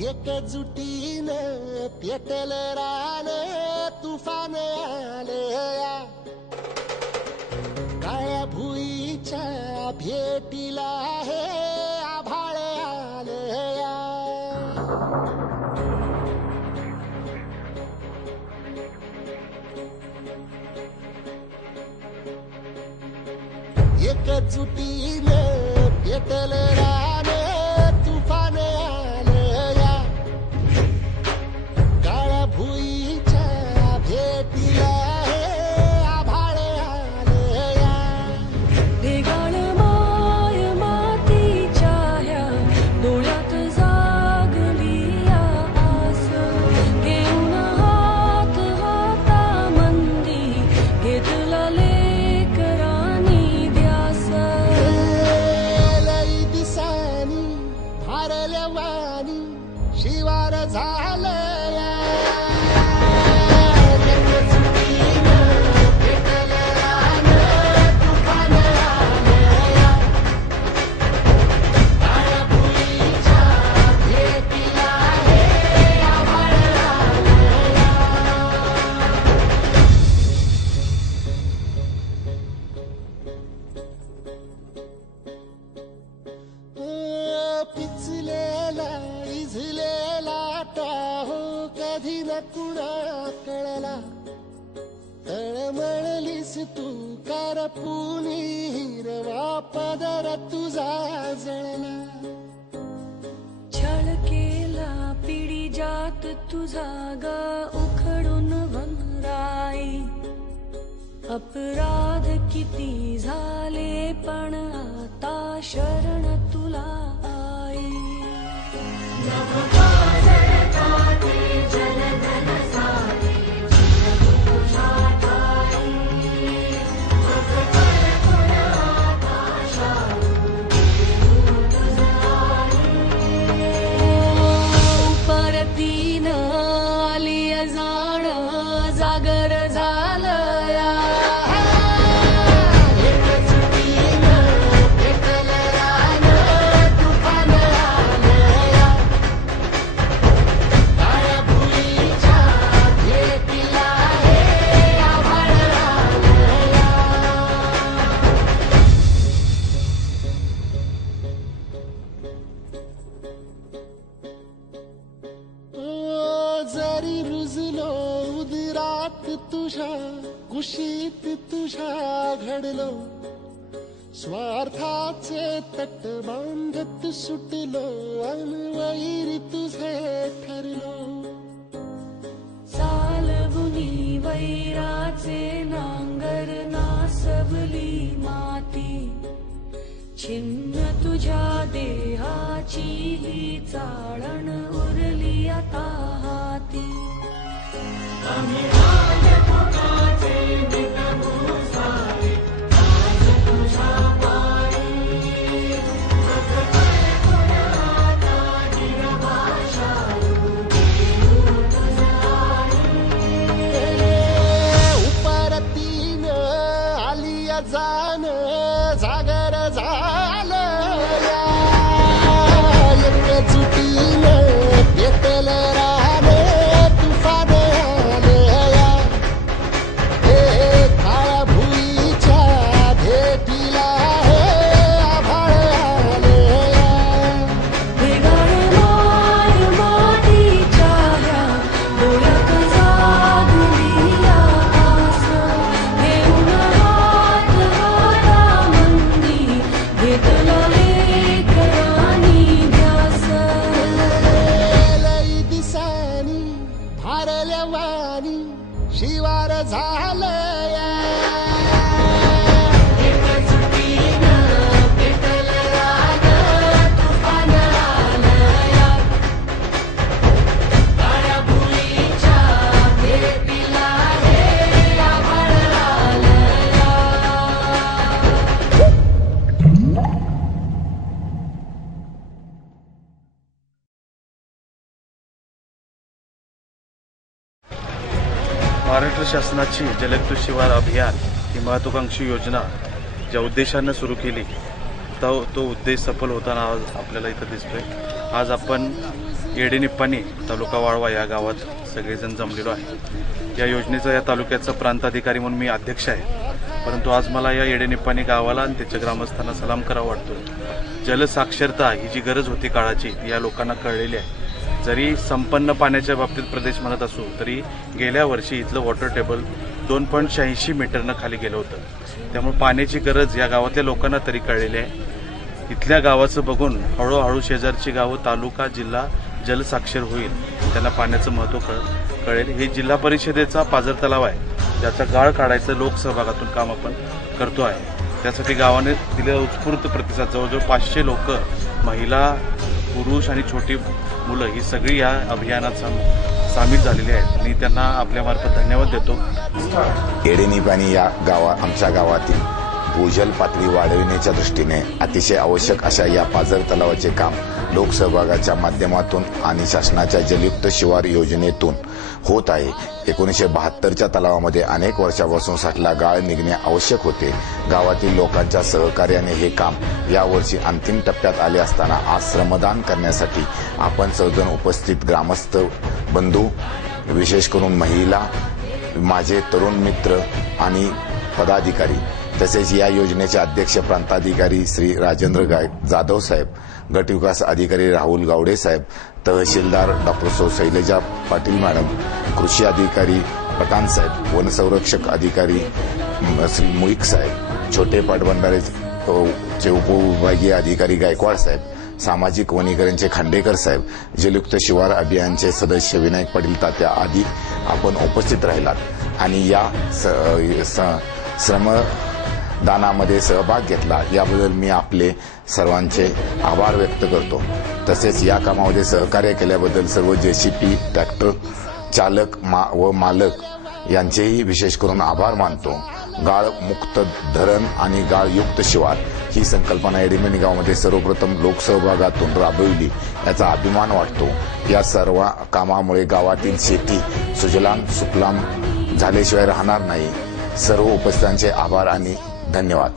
एकजुटीनं पेटल रान तुफान आलया काळ्या भुईच्या भेटीला हे आभाळ आलया एकजुटीनं पेटल रान तुफान आलया काळ्या भुईच्या भेटीला हे आभाळ आलया ढेगाळ माय मातीच्या ह्या डोळ्यात जागली आस घेऊन हात हातामंदी घेतला लेकरांनी ध्यास लई दिसानी भारल्या वाणी शिवार झालया पेटल रान तुफान आलया काळ्या भुईच्या भेटीला हे आभाळ आलया पिचलेला इझलेला टाहो कधी न कुणा कळला तळमळलीस तू करपुनी हिरवा पदर तुझा जळला छळ केला पिढी जात तुझा ग उखडून वनराई अपराध किती झाले पण आता शरण तुला आई परतीन आली जाण जागर झालया एकजुटीनं पेटल रान तुफान आलया काळ्या भुईच्या भेटीला हे आभाळ आलया जरी रुजलो उदरात तुझ्या कुशीत तुझ्या घडलो स्वार्थाचे तट बांधत सुटलो अनवैरी तुझे ठरलो चालवुनी वैराचे नांगर नासवली माती छिन्न तुझ्या देहाची ही चाळण उरली आता हाती उपरतीन आलिया जान जागर झालया एकजुटीनं पेटल रान तुफान आलया हे काळ्या भुईच्या भेटीला हे आभाळ आलया ढेगाळ माय मातीच्या ह्या डोळ्यात जागली आस घेऊन हात हातामंदी घेतला लेकरांनी ध्यास लई दिसानी भारल्या वाणी शिवार झालया एकजुटीनं पेटल रान तुफान आलया काळ्या भुईच्या भेटीला हे आभाळ आलया महाराष्ट्र शासनाची जलयुक्त शिवार अभियान ही महत्त्वाकांक्षी योजना ज्या उद्देशानं सुरू केली तो उद्देश सफल होताना आज आपल्याला इथं दिसतोय। आज आपण येडेनिप्पाणी तालुका वाळवा या गावात सगळेजण जमलेलो आहे। या योजनेचा या तालुक्याचा प्रांत अधिकारी म्हणून मी अध्यक्ष आहे, परंतु आज मला या येडेनिप्पाणी गावाला आणि त्याच्या ग्रामस्थांना सलाम करावा वाटतो। जलसाक्षरता ही जी गरज होती काळाची ती या लोकांना कळलेली आहे। जरी संपन्न पाण्याच्या बाबतीत प्रदेश म्हणत असू तरी गेल्या वर्षी इथलं वॉटर टेबल 2.86 मीटरनं खाली गेलं होतं। त्यामुळे पाण्याची गरज या गावातल्या लोकांना तरी कळलेली आहे। इथल्या गावाचं बघून हळूहळू शेजारची गावं तालुका जिल्हा जलसाक्षर होईल, त्यांना पाण्याचं महत्त्व कळेल। हे जिल्हा परिषदेचा पाझर तलाव आहे, ज्याचा गाळ काढायचं लोकसहभागातून काम आपण करतो आहे। त्यासाठी गावाने दिलेला उत्स्फूर्त प्रतिसाद, जवळजवळ 500 लोक, महिला, पुरुष आणि छोटी मुलं ही सगळी या अभियानात सामील झालेली आहेत आणि त्यांना आपल्यामार्फत धन्यवाद देतो। येडेनिप्पाणी या आमच्या गावातील भूजल पातळी वाढविण्याच्या दृष्टीने अतिशय आवश्यक अशा या पाझर तलावाचे काम लोकसहभागाच्या माध्यमातून आणि शासनाच्या जलयुक्त शिवार योजनेतून होत आहे। 1972च्या तलावामध्ये अनेक वर्षापासून साठला गाळ निघणे आवश्यक होते। गावातील लोकांच्या सहकार्याने हे काम यावर्षी अंतिम टप्प्यात आले असताना आज श्रमदान करण्यासाठी आपण सर्वजण उपस्थित ग्रामस्थ बंधू, विशेष करून महिला, माझे तरुण मित्र आणि पदाधिकारी, तसेच या योजनेचे अध्यक्ष प्रांताधिकारी श्री राजेंद्र जाधव साहेब, गट विकास अधिकारी राहुल गावडे साहेब, तहसीलदार डॉ. शैलजा पाटील मॅडम, कृषी अधिकारी पठाण साहेब, वनसंरक्षक अधिकारी श्री मुळीक साहेब, छोटे पाटबंधारेचे उपविभागीय अधिकारी गायकवाड साहेब, सामाजिक वनीकरणचे खांडेकर साहेब, जलयुक्त शिवार अभियानचे सदस्य विनायक पाटील तात्या आदी आपण उपस्थित राहिलात आणि या श्रमदानामध्ये सहभाग घेतला याबद्दल मी आपले सर्वांचे आभार व्यक्त करतो। तसेच या कामामध्ये सहकार्य केल्याबद्दल सर्व जेसीपी, ट्रॅक्टर चालक व मालक यांचेही विशेष करून आभार मानतो। गाळ मुक्त धरण आणि गाळयुक्त शिवार ही संकल्पना येडेनिप्पाणी गावामध्ये सर्वप्रथम लोकसहभागातून राबविली याचा अभिमान वाटतो। या सर्व कामामुळे गावातील शेती सुजलाम सुफलाम झाल्याशिवाय राहणार नाही। सर्व उपस्थितांचे आभार आणि धन्यवाद।